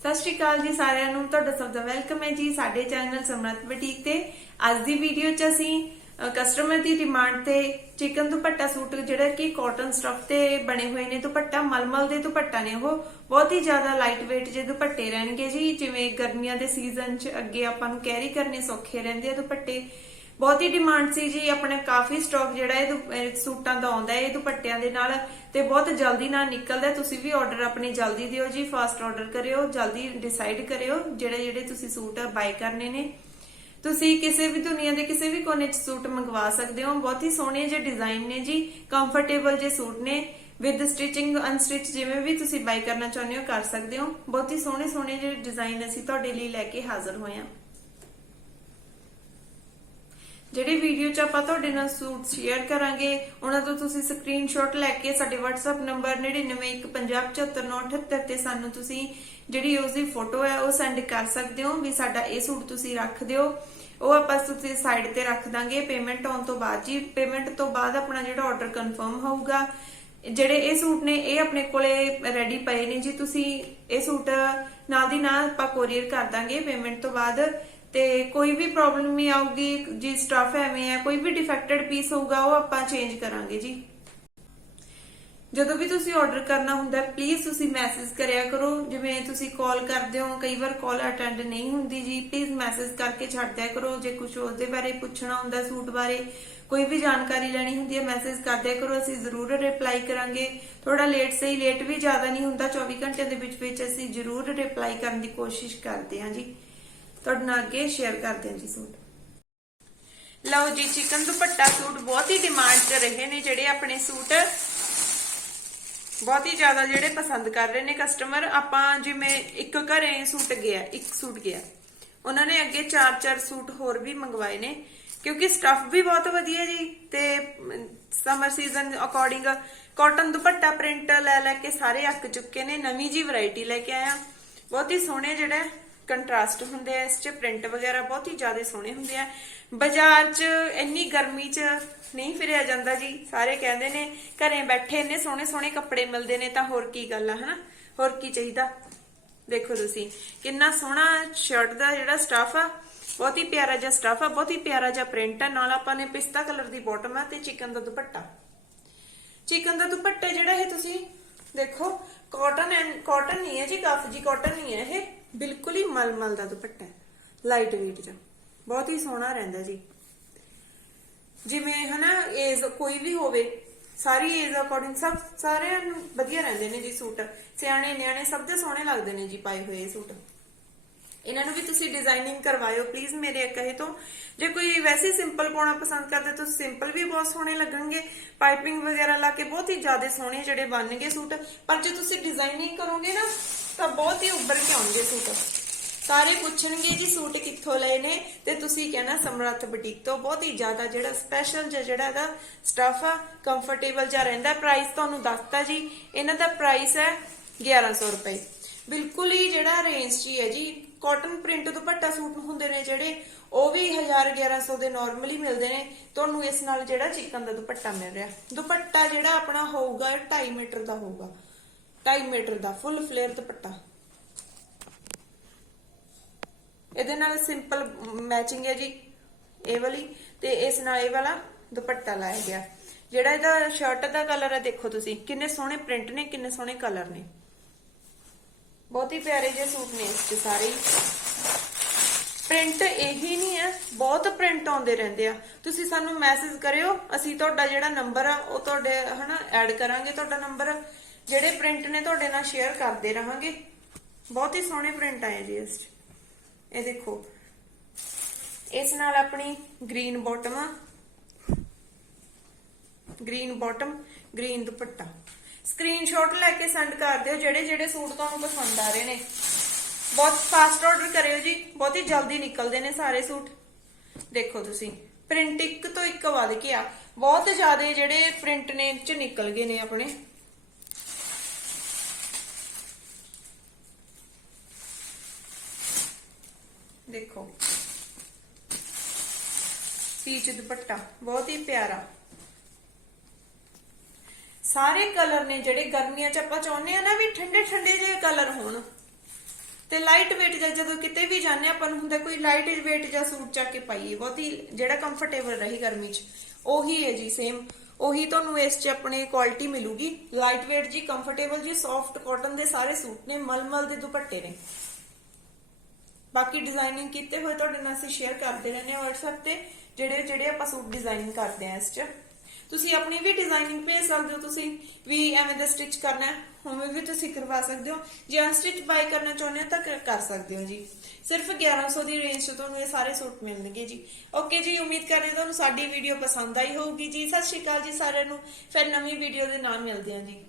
ਸਤਿ ਸ਼੍ਰੀ ਅਕਾਲ ਜੀ ਸਾਰਿਆਂ ਨੂੰ, ਤੁਹਾਡਾ ਸਭ ਦਾ ਵੈਲਕਮ ਹੈ ਜੀ ਸਾਡੇ ਚੈਨਲ ਸਮਰੱਥ ਬੁਟੀਕ ਤੇ। ਅੱਜ ਦੀ ਵੀਡੀਓ 'ਚ ਅਸੀਂ ਕਸਟਮਰ ਦੀ ਡਿਮਾਂਡ ਤੇ ਚਿਕਨ ਦੁਪੱਟਾ ਸੂਟ, ਜਿਹੜਾ ਕਿ ਕਾਟਨ ਸਟਫ ਤੇ ਬਣੇ ਹੋਏ ਨੇ ਦੁਪੱਟਾ, ਮਲਮਲ ਦੇ ਦੁਪੱਟਾ ਨੇ ਉਹ। ਬਹੁਤ ਹੀ ਜ਼ਿਆਦਾ ਲਾਈਟ weight ਜੇ ਦੁਪੱਟੇ ਰਹਿਣਗੇ ਜੀ, ਜਿਵੇਂ ਗਰਮੀਆਂ ਦੇ ਸੀਜ਼ਨ 'ਚ ਅੱਗੇ ਆਪਾਂ ਨੂੰ ਕੈਰੀ ਕਰਨੇ ਸੌਖੇ ਰਹਿੰਦੇ ਆ ਦੁਪੱਟੇ। ਬਹੁਤ ਹੀ ਡਿਮਾਂਡ ਸੀ ਜੀ, ਆਪਣਾ ਕਾਫੀ ਸਟਾਕ ਜਿਹੜਾ ਇਹ ਸੂਟਾਂ ਦਾ ਆਉਂਦਾ ਹੈ, ਇਹ ਦੁਪੱਟਿਆਂ ਦੇ ਨਾਲ ਤੇ ਬਹੁਤ ਜਲਦੀ ਨਾਲ ਨਿਕਲਦਾ ਹੈ। ਤੁਸੀਂ ਵੀ ਆਰਡਰ ਆਪਣੀ ਜਲਦੀ ਦਿਓ ਜੀ ਫਾਸਟ ਆਰਡਰ ਕਰਿਓ, ਜਲਦੀ ਡਿਸਾਈਡ ਕਰਿਓ ਜਿਹੜੇ ਜਿਹੜੇ ਤੁਸੀਂ ਸੂਟ ਬਾਈ ਕਰਨੇ ਨੇ। ਤੁਸੀਂ ਕਿਸੇ ਵੀ ਦੁਨੀਆ ਦੇ ਕਿਸੇ ਵੀ ਕੋਨੇ 'ਚ ਸੂਟ ਮੰਗਵਾ ਸਕਦੇ ਹੋ। ਬਹੁਤ ਹੀ ਸੋਹਣੇ ਜਿਹੇ ਡਿਜ਼ਾਈਨ ਨੇ ਜੀ ਕੰਫਰਟੇਬਲ ਜੇ ਸੂਟ ਨੇ। ਵਿਦ ਸਟਿਚਿੰਗ ਅਨਸਟਿਚ ਜਿਵੇਂ ਵੀ ਤੁਸੀਂ ਬਾਈ ਕਰਨਾ ਚਾਹੁੰਦੇ ਹੋ, ਕਰ ਸਕਦੇ ਹੋ। ਬਹੁਤ ਹੀ ਸੋਹਣੇ ਸੋਹਣੇ ਜਿਹੇ ਡਿਜ਼ਾਈਨ ਅਸੀਂ ਤੁਹਾਡੇ ਲਈ ਲੈ ਕੇ ਹਾਜ਼ਰ ਹੋਏ ਹਾਂ। ਜਿਹੜੀ ਵੀਡੀਓ 'ਚ ਆਪਾਂ ਤੁਹਾਡੇ ਨਾਲ ਸੂਟ ਸ਼ੇਅਰ ਕਰਾਂਗੇ, ਉਹਨਾਂ ਤੋਂ ਤੁਸੀਂ ਸਕਰੀਨਸ਼ਾਟ ਲੈ ਕੇ ਸਾਡੇ WhatsApp ਨੰਬਰ 9915754978 ਤੇ ਸਾਨੂੰ ਤੁਸੀਂ ਜਿਹੜੀ ਉਸ ਦੀ ਫੋਟੋ ਹੈ ਉਹ ਸੈਂਡ ਕਰ ਸਕਦੇ ਹੋ, ਵੀ ਸਾਡਾ ਇਹ ਸੂਟ ਤੁਸੀਂ ਰੱਖ ਦਿਓ। ਉਹ ਆਪਾਂ ਤੁਸੀਂ ਸਾਈਡ ਤੇ ਰੱਖ ਦਾਂਗੇ ਪੇਮੈਂਟ ਆਉਣ ਤੋਂ ਬਾਅਦ ਜੀ। ਪੇਮੈਂਟ ਤੋਂ ਬਾਅਦ ਆਪਣਾ ਜਿਹੜਾ ਆਰਡਰ ਕਨਫਰਮ ਹੋਊਗਾ, ਜਿਹੜੇ ਇਹ ਸੂਟ ਨੇ, ਇਹ ਆਪਣੇ ਕੋਲੇ ਰੈਡੀ ਪਏ ਨੇ ਜੀ। ਤੁਸੀਂ ਇਹ ਸੂਟ ਨਾਲ ਦੀ ਨਾਲ ਆਪਾਂ ਕੋਰੀਅਰ ਕਰ ਦਾਂਗੇ। ਪੇਮੈਂਟ ਤੋਂ ਬਾਅਦ ਤੇ ਕੋਈ ਵੀ ਪ੍ਰੋਬਲਮ ਨਹੀਂ ਆਊਗੀ, ਜੀ ਸਟਫ ਐਵੇਂ ਹੈ, ਕੋਈ ਵੀ ਡਿਫੈਕਟਡ ਪੀਸ ਹੋਊਗਾ, ਉਹ ਆਪਾਂ ਚੇਂਜ ਕਰਾਂਗੇ ਜੀ। ਜਦੋਂ ਵੀ ਤੁਸੀਂ ਆਰਡਰ ਕਰਨਾ ਹੁੰਦਾ ਪਲੀਜ਼ ਤੁਸੀਂ ਮੈਸੇਜ ਕਰਿਆ ਕਰੋ। ਜਿਵੇਂ ਤੁਸੀਂ ਕਾਲ ਕਰਦੇ ਹੋ, ਕਈ ਵਾਰ ਕਾਲ ਅਟੈਂਡ ਨਹੀਂ ਹੁੰਦੀ ਜੀ ਪਲੀਜ਼ ਮੈਸੇਜ ਕਰਕੇ ਛੱਡ ਦਿਆ ਕਰੋ। ਜੇ ਕੁਝ ਉਹਦੇ ਬਾਰੇ ਪੁੱਛਣਾ ਹੁੰਦਾ, ਸੂਟ ਬਾਰੇ ਕੋਈ ਵੀ ਜਾਣਕਾਰੀ ਲੈਣੀ ਹੁੰਦੀ ਹੈ ਮੈਸੇਜ ਕਰ ਦਿਆ ਕਰੋ, ਅਸੀਂ ਜ਼ਰੂਰ ਰਿਪਲਾਈ ਕਰਾਂਗੇ। ਥੋੜਾ ਲੇਟ ਸਹੀ ਲੇਟ ਵੀ ਜ਼ਿਆਦਾ ਨਹੀਂ ਹੁੰਦਾ 24 ਘੰਟੇ ਦੇ ਵਿੱਚ ਵਿੱਚ ਅਸੀਂ ਜ਼ਰੂਰ ਰਿਪਲਾਈ ਕਰਨ ਦੀ ਕੋਸ਼ਿਸ਼ ਕਰਦੇ ਹਾਂ ਜੀ। ਤੁਹਾਡੇ ਨਾਲ ਅੱਗੇ ਸ਼ੇਅਰ ਕਰਦੇ ਹਾਂ ਜੀ ਸੂਟ। ਲਓ ਜੀ ਚਿਕਨ ਦੁਪੱਟਾ ਸੂਟ ਬਹੁਤ ਹੀ ਡਿਮਾਂਡ 'ਚ ਰਹੇ ਨੇ ਜਿਹੜੇ ਆਪਣੇ ਸੂਟ। ਬਹੁਤ ਹੀ ਜ਼ਿਆਦਾ ਜਿਹੜੇ ਪਸੰਦ ਕਰ ਰਹੇ ਨੇ ਕਸਟਮਰ ਆਪਾਂ ਜਿਵੇਂ ਇੱਕ ਘਰੇ ਸੂਟ ਗਿਆ, ਇੱਕ ਸੂਟ ਗਿਆ। ਉਹਨਾਂ ਨੇ ਅੱਗੇ ਚਾਰ ਚਾਰ ਸੂਟ ਹੋਰ ਵੀ ਮੰਗਵਾਏ ਨੇ। ਕਿਉਂਕਿ ਸਟਫ ਵੀ ਬਹੁਤ ਵਧੀਆ ਜੀ ਤੇ summer season according cotton dupatta print ਲੈ ਲੈ ਕੇ ਸਾਰੇ ਅੱਕ ਚੁੱਕੇ ਨੇ। ਨਵੀਂ ਜੀ ਵੈਰਾਈਟੀ ਲੈ ਕੇ ਆਇਆ। ਬਹੁਤ ਹੀ ਸੋਹਣੇ ਜਿਹੜਾ ਕੰਟਰਾਸਟ ਹੁੰਦੇ ਆ, ਇਸ 'ਚ ਪ੍ਰਿੰਟ ਵਗੈਰਾ ਬਹੁਤ ਹੀ ਜ਼ਿਆਦਾ ਸੋਹਣੇ ਹੁੰਦੇ ਆ। ਬਾਜ਼ਾਰ 'ਚ ਇੰਨੀ ਗਰਮੀ 'ਚ ਨਹੀਂ ਫਿਰਿਆ ਜਾਂਦਾ ਜੀ, ਸਾਰੇ ਕਹਿੰਦੇ ਨੇ ਘਰੇ ਬੈਠੇ ਇੰਨੇ ਸੋਹਣੇ ਸੋਹਣੇ ਕੱਪੜੇ ਮਿਲਦੇ ਨੇ, ਤਾਂ ਹੋਰ ਕੀ ਗੱਲ ਆ, ਹਨਾ? ਹੋਰ ਕੀ ਚਾਹੀਦਾ? ਦੇਖੋ ਤੁਸੀਂ, ਕਿੰਨਾ ਸੋਹਣਾ ਸ਼ਰਟ ਦਾ ਜਿਹੜਾ ਸਟਫ ਆ, ਬਹੁਤ ਹੀ ਪਿਆਰਾ ਜਿਹਾ ਸਟਫ ਆ, ਬਹੁਤ ਹੀ ਪਿਆਰਾ ਜਿਹਾ ਪ੍ਰਿੰਟ ਆ। ਨਾਲ ਆਪਾਂ ਨੇ ਪਿਸਤਾ ਕਲਰ ਦੀ ਬਾਟਮ ਆ ਤੇ ਚਿਕਨ ਦਾ ਦੁਪੱਟਾ। ਚਿਕਨ ਦਾ ਦੁਪੱਟਾ ਜਿਹੜਾ ਇਹ ਤੁਸੀਂ ਦੇਖੋ ਕਾਟਨ ਐਂਡ ਕਾਟਨ ਨਹੀਂ ਹੈ ਜੀ, ਕਫ ਕਾਟਨ ਨਹੀਂ ਹੈ, ਇਹ ਬਿਲਕੁਲ ਹੀ ਮਲਮਲ ਦਾ ਦੁਪੱਟਾ ਹੈ ਲਾਈਟ weight ਚ ਬਹੁਤ ਹੀ ਸੋਹਣਾ ਰਹਿੰਦਾ ਜੀ। ਜਿਵੇਂ ਹਨਾ ਏਜ ਕੋਈ ਵੀ ਹੋਵੇ, ਸਾਰੀ ਏਜ ਅਕੋਰਡਿੰਗ ਸਭ, ਸਾਰਿਆਂ ਨੂੰ ਵਧੀਆ ਰਹਿੰਦੇ ਨੇ ਜੀ ਸੂਟ। ਸਿਆਣੇ, ਨਿਆਣੇ ਸਭ ਦੇ ਸੋਹਣੇ ਲੱਗਦੇ ਨੇ ਜੀ ਪਾਏ ਹੋਏ ਇਹ ਸੂਟ। ਇਹਨਾਂ ਨੂੰ ਵੀ ਤੁਸੀਂ ਡਿਜ਼ਾਈਨਿੰਗ ਕਰਵਾਇਓ ਪਲੀਜ਼ ਮੇਰੇ ਕਹੇ ਤੋਂ। ਜੇ ਕੋਈ ਵੈਸੇ ਸਿੰਪਲ ਪਾਉਣਾ ਪਸੰਦ ਕਰਦੇ ਤਾਂ ਸਿੰਪਲ ਵੀ ਬਹੁਤ ਸੋਹਣੇ ਲੱਗਣਗੇ। ਪਾਈਪਿੰਗ ਵਗੈਰਾ ਲਾ ਕੇ ਬਹੁਤ ਹੀ ਜ਼ਿਆਦਾ ਸੋਹਣੇ ਜਿਹੜੇ ਬਣਨਗੇ ਸੂਟ। ਪਰ ਜੇ ਤੁਸੀਂ ਡਿਜ਼ਾਈਨਿੰਗ ਕਰੋਗੇ ਨਾ, ਤਾਂ ਬਹੁਤ ਹੀ ਉੱਭਰ ਕੇ ਆਉਣਗੇ ਸੂਟ। ਸਾਰੇ ਪੁੱਛਣਗੇ ਜੀ ਸੂਟ ਕਿੱਥੋਂ ਲਏ ਨੇ, ਤੇ ਤੁਸੀਂ ਕਹਿਣਾ ਸਮਰੱਥ ਬੁਟੀਕ ਤੋਂ। ਬਹੁਤ ਹੀ ਜ਼ਿਆਦਾ ਜਿਹੜਾ ਸਪੈਸ਼ਲ ਜਿਹੜਾ ਇਹਦਾ ਸਟਫ ਆ ਕੰਫਰਟੇਬਲ ਜਿਹਾ ਰਹਿੰਦਾ। ਪ੍ਰਾਈਸ ਤੁਹਾਨੂੰ ਦੱਸਤਾ ਜੀ, ਇਹਨਾਂ ਦਾ ਪ੍ਰਾਈਸ ਹੈ 1100 ਰੁਪਏ। ਬਿਲਕੁਲ ਹੀ ਜਿਹੜਾ ਰੇਂਜ 'ਚ ਹੀ ਹੈ ਜੀ ਕਾਟਨ ਪ੍ਰਿੰਟ ਦੁਪੱਟਾ ਸੂਟ ਹੁੰਦੇ ਨੇ ਜਿਹੜੇ, ਉਹ ਵੀ 1000 1100 ਦੇ ਨਾਰਮਲੀ ਮਿਲਦੇ ਨੇ। ਤੁਹਾਨੂੰ ਇਸ ਨਾਲ ਜਿਹੜਾ ਚਿਕਨ ਦਾ ਦੁਪੱਟਾ ਮਿਲ ਰਿਹਾ। ਦੁਪੱਟਾ ਜਿਹੜਾ ਆਪਣਾ ਹੋਊਗਾ 2.5 ਮੀਟਰ ਦਾ ਹੋਊਗਾ। 2.5 ਮੀਟਰ ਦਾ ਫੁੱਲ ਫਲੇਅਰ ਦੁਪੱਟਾ। ਇਹਦੇ ਨਾਲ ਸਿੰਪਲ ਮੈਚਿੰਗ ਹੈ ਜੀ, ਇਹ ਵਾਲੀ। ਤੇ ਇਸ ਨਾਲ ਇਹ ਵਾਲਾ ਦੁਪੱਟਾ ਲਾਇਆ ਗਿਆ। ਜਿਹੜਾ ਇਹਦਾ ਸ਼ਰਟ ਦਾ ਕਲਰ ਹੈ, ਦੇਖੋ ਤੁਸੀਂ, ਕਿੰਨੇ ਸੋਹਣੇ ਪ੍ਰਿੰਟ ਨੇ, ਕਿੰਨੇ ਸੋਹਣੇ ਕਲਰ ਨੇ। ਬਹੁਤ ਹੀ ਪਿਆਰੇ ਜਿਹੇ ਸੂਟ ਨੇ ਇਸ 'ਚ ਸਾਰੇ ਪ੍ਰਿੰਟ ਇਹੀ ਨਹੀਂ ਹੈ, ਬਹੁਤ ਪ੍ਰਿੰਟ ਆਉਂਦੇ ਰਹਿੰਦੇ ਆ। ਤੁਸੀਂ ਸਾਨੂੰ ਮੈਸੇਜ ਕਰਿਓ, ਅਸੀਂ ਤੁਹਾਡਾ ਜਿਹੜਾ ਨੰਬਰ ਆ, ਉਹ ਤੁਹਾਡੇ, ਹਨਾ ਐਡ ਕਰਾਂਗੇ ਤੁਹਾਡਾ ਨੰਬਰ ਜਿਹੜੇ ਪ੍ਰਿੰਟ ਨੇ ਤੁਹਾਡੇ ਨਾਲ ਸ਼ੇਅਰ ਕਰਦੇ ਰਹਾਂਗੇ। ਬਹੁਤ ਹੀ ਸੋਹਣੇ ਪ੍ਰਿੰਟ ਆਏ ਜੀ ਇਸ 'ਚ। ਇਹ ਦੇਖੋ, ਇਸ ਨਾਲ ਆਪਣੀ ਗ੍ਰੀਨ ਬਾਟਮ ਆ। Green bottom green dupatta. Screenshot ਲੈ ਕੇ ਸੈਂਡ ਕਰ ਦਿਓ ਜਿਹੜੇ ਜਿਹੜੇ ਸੂਟ ਤੁਹਾਨੂੰ ਪਸੰਦ ਆ ਰਹੇ ਨੇ। ਬਹੁਤ ਫਾਸਟ ਆਰਡਰ ਕਰਿਓ ਜੀ, ਬਹੁਤ ਹੀ ਜਲਦੀ ਨਿਕਲਦੇ ਨੇ ਸਾਰੇ ਸੂਟ। ਦੇਖੋ ਤੁਸੀਂ ਪ੍ਰਿੰਟ ਇੱਕ ਤੋਂ ਇੱਕ ਵੱਧ ਕੇ ਆ। ਬਹੁਤ ਜ਼ਿਆਦਾ ਜਿਹੜੇ ਪ੍ਰਿੰਟ ਨੇ ਚ ਨਿਕਲ ਗਏ ਨੇ ਆਪਣੇ। ਦੇਖੋ। ਪੀਚ ਦੁਪੱਟਾ, ਬਹੁਤ ਹੀ ਪਿਆਰਾ। ਸਾਰੇ ਕਲਰ ਨੇ ਜਿਹੜੇ ਗਰਮੀਆਂ ਚ ਆਪਾਂ ਚਾਹੁੰਦੇ ਆ ਨਾ ਵੀ ਠੰਡੇ ਠੰਡੇ ਜਿਹੇ ਕਲਰ ਹੋਣ। ਤੇ ਲਾਈਟ weight ਜਾਂ ਜਦੋਂ ਕਿਤੇ ਵੀ ਜਾਂਦੇ ਆਪਾਂ ਨੂੰ ਹੁੰਦਾ ਕੋਈ ਲਾਈਟ weight ਜਾਂ ਸੂਟ ਚੱਕ ਕੇ ਪਾਈਏ। ਬਹੁਤੀ ਜਿਹੜਾ ਕੰਫਰਟੇਬਲ ਰਹੇ ਗਰਮੀ 'ਚ, ਉਹੀ ਹੈ ਜੀ ਸੇਮ ਉਹੀ ਤੁਹਾਨੂੰ ਇਸ 'ਚ ਆਪਣੇ ਕੁਆਲਿਟੀ ਮਿਲੂਗੀ। ਲਾਈਟ weight ਜੀ ਕੰਫਰਟੇਬਲ ਜੀ ਸੌਫਟ ਕਾਟਨ ਦੇ ਸਾਰੇ ਸੂਟ ਨੇ, ਮਲਮਲ ਦੇ ਦੁਪੱਟੇ ਨੇ। ਬਾਕੀ ਡਿਜ਼ਾਈਨਿੰਗ ਕੀਤੇ ਹੋਏ ਤੁਹਾਡੇ ਨਾਲ ਅਸੀਂ ਸ਼ੇਅਰ ਕਰਦੇ ਰਹਿੰਦੇ ਹਾਂ WhatsApp ਤੇ, ਜਿਹੜੇ ਜਿਹੜੇ ਆਪਾਂ ਸੂਟ ਡਿਜ਼ਾਈਨਿੰਗ ਕਰਦੇ ਆ ਇਸ 'ਚ। ਤੁਸੀਂ ਆਪਣੀ ਵੀ ਡਿਜ਼ਾਈਨਿੰਗ ਭੇਜ ਸਕਦੇ ਹੋ, ਤੁਸੀਂ ਵੀ ਐਵੇਂ ਦਾ ਸਟਿਚ ਕਰਨਾ ਹੈ, ਉਵੇਂ ਵੀ ਤੁਸੀਂ ਕਰਵਾ ਸਕਦੇ ਹੋ। ਜੇ ਅਨਸਟਿਚ ਬਾਈ ਕਰਨਾ ਚਾਹੁੰਦੇ ਹੋ ਤਾਂ ਕਰ- ਸਕਦੇ ਹੋ ਜੀ। ਸਿਰਫ 1100 ਦੀ ਰੇਂਜ 'ਚ ਤੁਹਾਨੂੰ ਇਹ ਸਾਰੇ ਸੂਟ ਮਿਲਣਗੇ ਜੀ। ਓਕੇ ਜੀ, ਉਮੀਦ ਕਰਦੇ ਤੁਹਾਨੂੰ ਸਾਡੀ ਵੀਡੀਓ ਪਸੰਦ ਆਈ ਹੋਊਗੀ ਜੀ। ਸਤਿ ਸ਼੍ਰੀ ਅਕਾਲ ਜੀ ਸਾਰਿਆਂ ਨੂੰ। ਫਿਰ ਨਵੀਂ ਵੀਡੀਓ ਦੇ ਨਾਲ ਮਿਲਦੇ ਹਾਂ ਜੀ।